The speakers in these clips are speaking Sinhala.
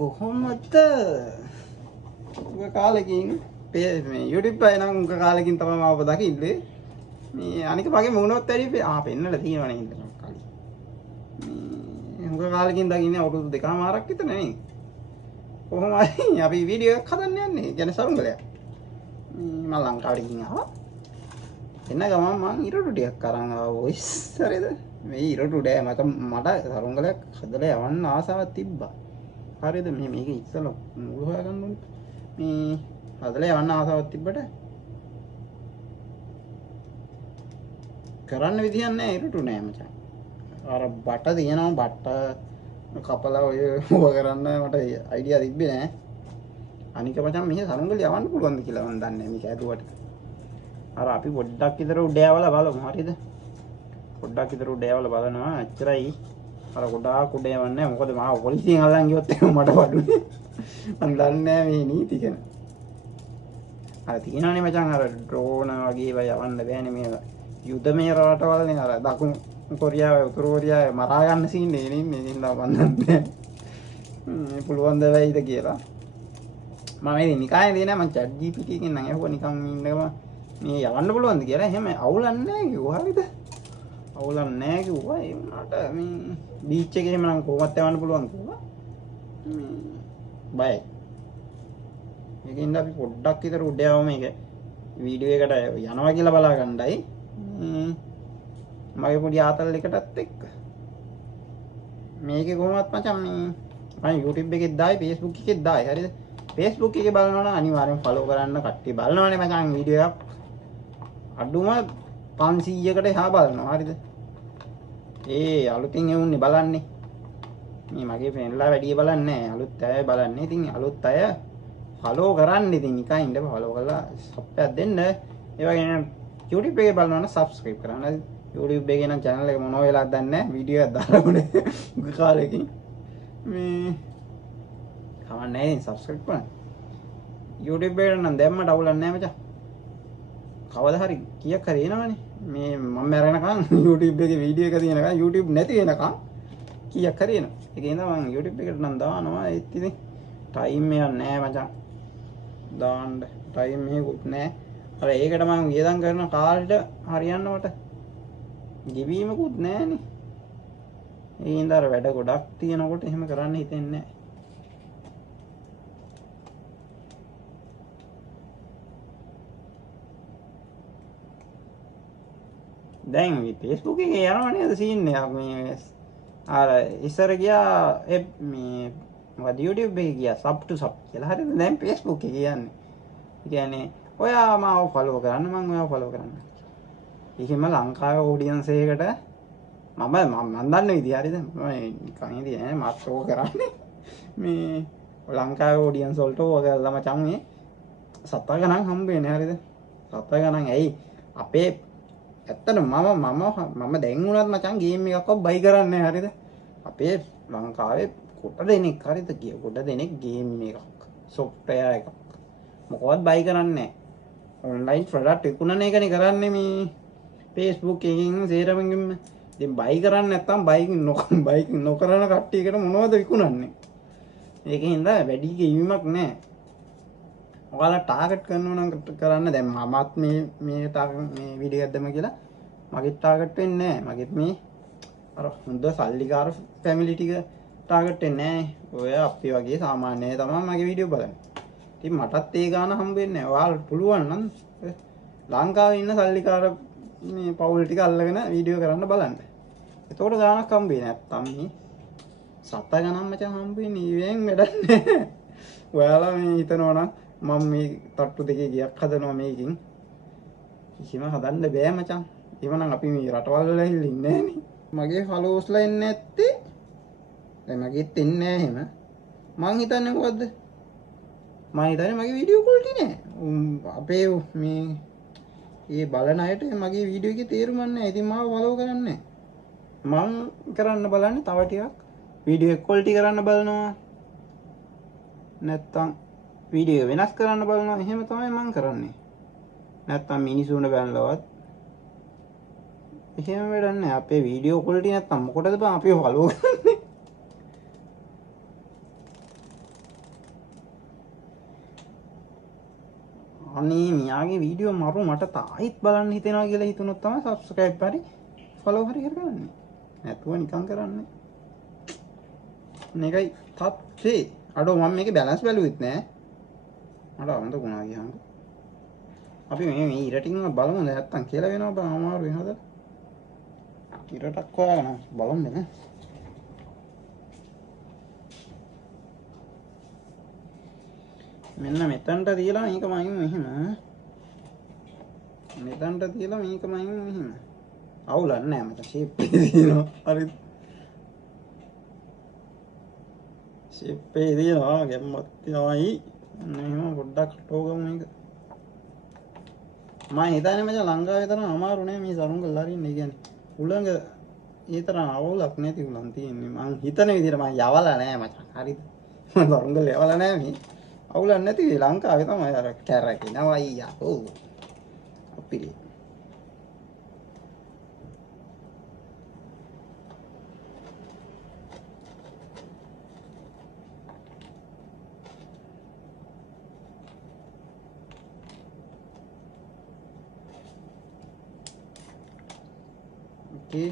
කොහොමද උග කාලෙකින් මේ YouTube එකේ නම් උග කාලෙකින් තමයි මම ඔබ දකින්නේ මේ අනික මගේ මොනවත් ඇරි පෙන්නලා තියෙනවනේ ඉන්න කලින් මේ උග කාලෙකින් දකින්නේ අවුරුදු දෙකමාරක් විතර නේ කොහොම හරි අපි වීඩියෝ එකක් හදන්න යන්නේ කියන්නේ සරුංගලයක් මම ලංකාවට ගිහින් ආවා එන්න ගමන් මම ඉරටු ටිකක් අරන් ආවා වොයිස් හරිද මේ ඉරටු ඩෑ මට සරුංගලයක් හදලා යවන්න ආසාවක් තිබ්බා හරිද මේ මේක ඉස්සලා මුල හොයාගන්න ඕනේ මේ හදලා යවන්න ආසාවක් තිබ්බට කරන්න විදියක් නැහැ ඉරටු නෑ මචං අර බට තියෙනවා බට කපලා ඔය කරන්න මට අයිඩියා තිබ්බේ නෑ අනික මචං මෙහෙ සරුංගල යවන්න පුළුවන්ද කියලා මම දන්නේ මේක ඇදුවට අර අපි පොඩ්ඩක් විතර උඩ යවලා බලමු හරිද පොඩ්ඩක් විතර උඩ යවලා බලනවා එච්චරයි අර ගොඩාක් උඩ යවන්නේ මොකද මාව පොලිසියෙන් අල්ලන් ගියොත් එහෙම මට වඩුනේ මම දන්නේ මේ නීති ගැන අර තියෙනවනේ මචං අර ඩ්‍රෝන වගේ ඒවා යවන්න බෑනේ මේ යුදමය රටවල්නේ අර දකුණු කොරියාව උතුරු කොරියාව මරා ගන්න සීන් නේ ඉන්නේ ඉන්නවා මන් දන්නේ මේ පුළුවන් ද වෙයිද කියලා මම මේ නිකායේ දෙන මම chat gpt එකෙන් නම් අහුවා නිකන් ඉන්නකම මේ යවන්න පුළුවන්ද කියලා එහෙම අවුලක් නැහැ කිව්වා හරිද අවුලක් නැහැ කිව්වා ඒ වුණාට මේ බීච් එකේ එහෙම නම් කොහොමද යවන්න පුළුවන් කිව්වා බයයි මේකෙන්ද අපි පොඩ්ඩක් විතර උඩ යවම මේක වීඩියෝ එකට යනවා කියලා බලා ගන්නයි මගේ පොඩි ආතල් එකටත් එක්ක මේකේ කොහොමවත් මචං මේ මම YouTube එකෙත් දායි Facebook එකෙත් දායි හරිද Facebook එකේ බලනවා නම් අනිවාර්යෙන් ෆලෝ කරන්න කට්ටිය බලනවානේ මචං වීඩියෝ එකක් අඩුම 500කට එහා බලනවා හරිද ඒ අලුතින් එවුන්නේ බලන්නේ මේ මගේ ෆ්‍රෙන්ඩ්ලා වැඩි බලන්නේ නැහැ අලුත් අය බලන්නේ ඉතින් අලුත් අය ෆලෝ කරන්න ඉතින් නිකන් ඉන්න ෆලෝ කරලා සබ්ස්ක්‍රයිබ් දෙන්න ඒ වගේම YouTube එකේ බලනවා නම් සබ්ස්ක්‍රයිබ් කරන්න YouTube එකේ නම් channel එක මොනවා වෙලාද දන්නේ නැහැ වීඩියෝ එකක් දාලා උනේ කාලෙකින් මේ කවන්නේ ඉතින් සබ්ස්ක්‍රයිබ් කරන්න YouTube එකට නම් දැම්මට අවුලක් නැහැ මචං කවදා හරි කීයක් හරි එනවනේ මේ මම මැරෙනකන් YouTube එකේ වීඩියෝ එක තියෙනකන් YouTube නැති වෙනකන් කීයක් හරි එනවා ඒකේ ඉඳන් මම YouTube එකට නම් දානවා ඒත් ඉතින් ටයිම් එකක් නැහැ මචං දාන්න ටයිම් එකකුත් නැහැ අර ඒකට මම වියදම් කරන කාලෙට හරියන්න මට ගෙවීමකුත් නැහනේ ඒ ඉඳන් අර වැඩ ගොඩක් තියෙනකොට එහෙම කරන්න හිතෙන්නේ නැහැ දැන් මේ Facebook එකේ යනවා නේද සීන් එකක් මේ අර ඉස්සර ගියා මේ මොකද YouTube එකේ ගියා sub to sub කියලා හරිද දැන් Facebook එකේ කියන්නේ. ඒ කියන්නේ ඔයා මාව follow කරන්න මම ඔයාව follow කරන්න. එහෙම ලංකාවේ audience එකකට මම දන්න විදිහ හරිද මම නිකන් ඉඳී නෑ මාත් ඕක කරන්නේ මේ ලංකාවේ audience වලට ඕක කරලා මචං මේ සත ගණන් හම්බ වෙන්නේ හරිද සත ගණන් ඇයි අපේ ඇත්තටම මම දැන් උනත් මචං ගේම් එකක්වත් බයි කරන්නේ හරිද අපේ ලංකාවේ කොට දෙනෙක් හරිද කිය කොට දෙනෙක් ගේම් එකක් software එකක් මොකවත් බයි කරන්නේ නැහැ online product විකුණන එකනේ කරන්නේ මේ Facebook එකකින් සේරමකින් ඉතින් බයි කරන්නේ නැත්තම් බයි නොකරන කට්ටියකට මොනවද විකුණන්නේ ඒකෙන් දා වැඩි ගෙවීමක් නැහැ ඔයාලා ටාගට් කරනවා නම් කරන්න දැන් මමත් මේ වීඩියෝ එකක් දැම්ම කියලා මගේ ටාගට් වෙන්නේ නැහැ මගෙත් මේ අර හොඳ සල්ලිකාර ෆැමිලි ටික ටාගට් වෙන්නේ නැහැ ඔය අපි වගේ සාමාන්‍ය අය තමයි මගේ වීඩියෝ බලන්නේ ඉතින් මටත් ඒ ගාන හම්බ වෙන්නේ නැහැ ඔයාලට පුළුවන් නම් ලංකාවේ ඉන්න සල්ලිකාර මේ පවුල් ටික අල්ලගෙන වීඩියෝ කරන්න බලන්න එතකොට ගානක් හම්බ වෙන්නේ නැත්තම් මේ සත ගණන් මචං හම්බ වෙන්නේ ඉවෙන් වැඩක් නැහැ ඔයාලා මේ හිතනවා නම් මම මේ තට්ටු දෙකේ ගියක් හදනවා මේකින් කිසිම හදන්න බෑ මචං එහෙමනම් අපි මේ රටවල් වල ඉන්නේ නැහනේ මගේ ෆලෝස්ලා එන්නේ නැත්තේ දැන් මගෙත් එන්නේ නැහැ එහෙම මං හිතන්නේ මොකද්ද මං හිතන්නේ මගේ වීඩියෝ ක්වොලිටි නෑ අපේ මේ ඒ බලන අයට මගේ වීඩියෝ එකේ තේරුමක් නැහැ ඉතින් මාව ෆලෝ කරන්නේ මං කරන්න බලන්නේ තව ටිකක් වීඩියෝ ක්වොලිටි කරන්න බලනවා නැත්තම් වීඩියෝ වෙනස් කරන්න බලනවා එහෙම තමයි මම කරන්නේ නැත්තම් මිනිසුන්ට බැලනවත් එහෙම වැඩක් නැහැ අපේ වීඩියෝ ක්වොලිටි නැත්තම් මොකටද බං අපි ෆලෝ කරන්නේ අනේ මෙයාගේ වීඩියෝ මරු මට තායිත් බලන්න හිතෙනවා කියලා හිතුනොත් තමයි subscribe හරි follow හරි කරගන්නේ. නැතුව නිකන් කරන්නේ. මේකයි තත්ත්වේ. අඩෝ මම මේකේ බැලන්ස් බැලුවෙත් නෑ. මට අමතක වුණා ගියාම. අපි මේ ඉරටින් බලමු නැත්තම් කියලා වෙනවා බං අමාරු වෙනවද? ඉරටක් හොයාගෙන බලමු නේ. මෙන්න මෙතනට තියලා මේක මයින් මෙහෙම. මෙතනට තියලා මේක මයින් මෙහෙම. අවුලක් නෑ මට ෂේප් එක තියෙනවා. හරිද? ෂේප් එක තියෙනවා ගැම්මක් තියෙනවායි. මෙහෙම පොඩ්ඩක් ටෝගමු මේක. මම හිතන්නේ මචං ලංකාවේ තරම් අමාරු නෑ මේ සරුංගල් හරින්න. ඒ කියන්නේ උලංග ඒ තරම් අවුලක් නැති උලන් තියෙන්නේ. මං හිතන විදිහට මං යවලා නෑ මචං. හරිද? මම සරුංගල් යවලා නෑ මේ. අවුලක් නැති ලංකාවේ තමයි අර කැරකිනවා අයියා. ඔව්. අපිලි.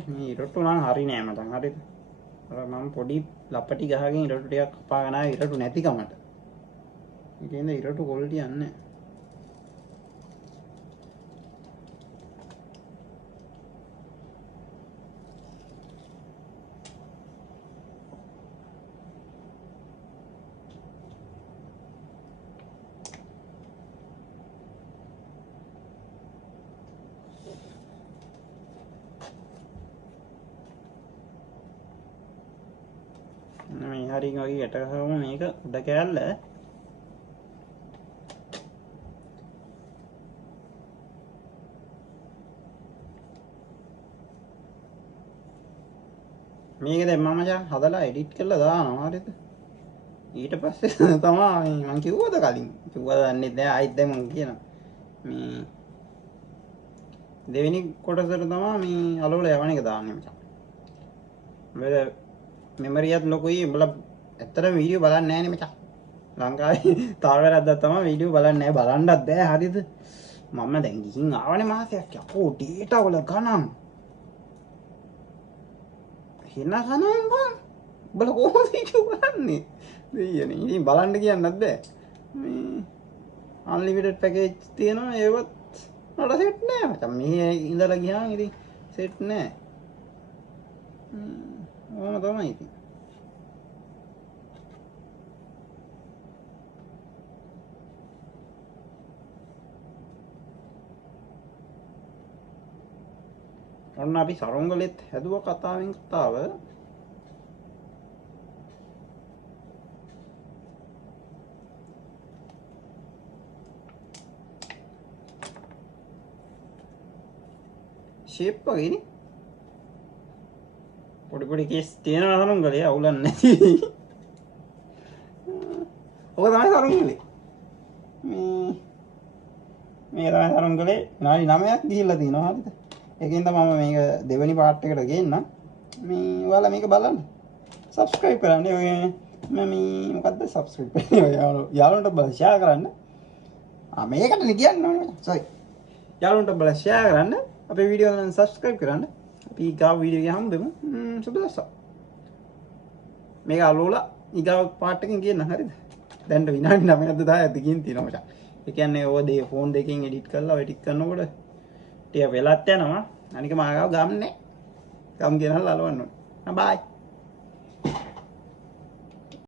මේ ඉරටු නම් හරි නෑ මචං. හරිද? අර මම පොඩි ලපටි ගහගෙන ඉරටු ටිකක් කපාගෙන ආවේ ඉරටු නැතිකමට. ඒකෙන්ද ඉරටු ක්වොලිටි යන්නේ. මේ හරිය වගේ යට ගහම මේක උඩ කෑල්ල මේක දැන් මම හදලා එඩිට් කරලා දානවා. හරිද? ඊට පස්සේ තමයි මම කිව්වද කලින් කිව්වද දන්නේ නැහැ. ආයිත් දැන් මම කියනවා මේ දෙවෙනි කොටසට තමයි මේ අලවල යවන එක දාන්නේ මචං. මොකද මෙමරියත් ලොකුයි. උඹලා ඇත්තටම වීඩියෝ බලන්නේ නැහැ නේ මචං. ලංකාවේ තාවරද්දක් තමයි වීඩියෝ බලන්නේ නැහැ. බලන්නත් බෑ. හරිද? මම දැන් ගිහින් ආවනේ මාසයක්. යකෝ ඩේටා වල ගණන්. හින ගණන් බං. උඹලා කොහොමද වීඩියෝ බලන්නේ? දෙයියනේ. ඉතින් බලන්න කියන්නත් බෑ. මේ අන්ලිමිටඩ් පැකේජ් තියෙනවා. ඒවත් නඩ සෙට් නෑ මචං. මෙහි ඉඳලා ගියාම ඉතින් සෙට් නෑ. ඕම තමයි ඉතින්. ඔන්න අපි සරුංගලෙත් හැදුව කතාවෙන් කතාව. ෂේප් වගේනේ. පොඩි පොඩි කේස් තියෙනවා සරුංගලේ අවුලක් නැති. ඔක තමයි සරුංගලේ. මේ තමයි සරුංගලේ විනාඩි 9ක් ගිහිල්ලා තිනවා. හරිද? ඒකෙන් තමයි මම මේක දෙවෙනි පාර්ට් එකට ගේන්නම්. මේ ඔයාලා මේක බලන්න. subscribe කරන්න. ඔය මම මොකද්ද subscribe කරන්නේ? යාළුවන්ට බලලා share කරන්න. මේකටනේ කියන්න ඕනේ. sorry. යාළුවන්ට බලලා share කරන්න. අපේ වීඩියෝ එක subscribe කරන්න. අපි ඊගාව වීඩියෝ එකේ හම්බෙමු. සුබ දවසක්. මේක අලෝලා ඊගාව පාර්ට් එකකින් කියන්න. හරිද? දැන්ට විනාඩි 9ක්ද 10ක්ද ගින් තියෙනවා මචං. ඒ කියන්නේ ඔය දේ ෆෝන් දෙකකින් එඩිට් කරලා ඔය ටික කරනකොට ටික වෙලත් යනවා. අනික මාගාව ගම් නැහැ. ගම් ගෙනල්ලා අලවන්න ඕනේ. බයි.